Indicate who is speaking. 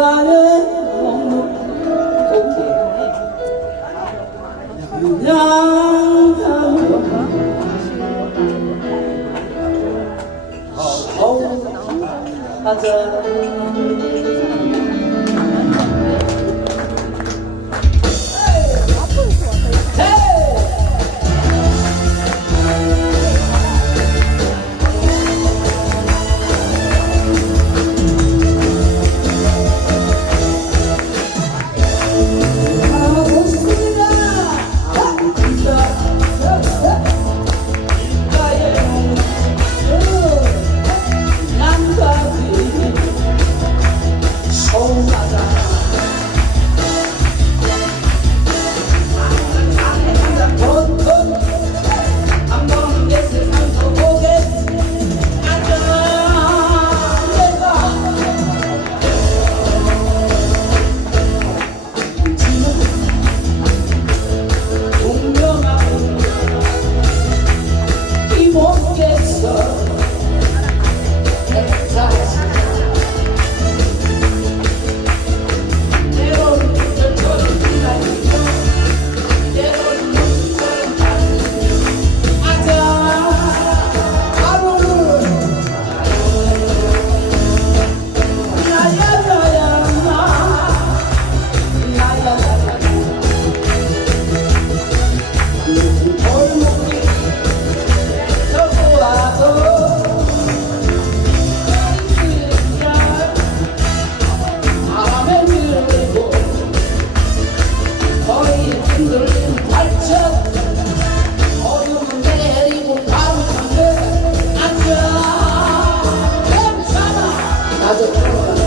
Speaker 1: 나는 어, 어. 그냥 맞아. 람에 밀 리고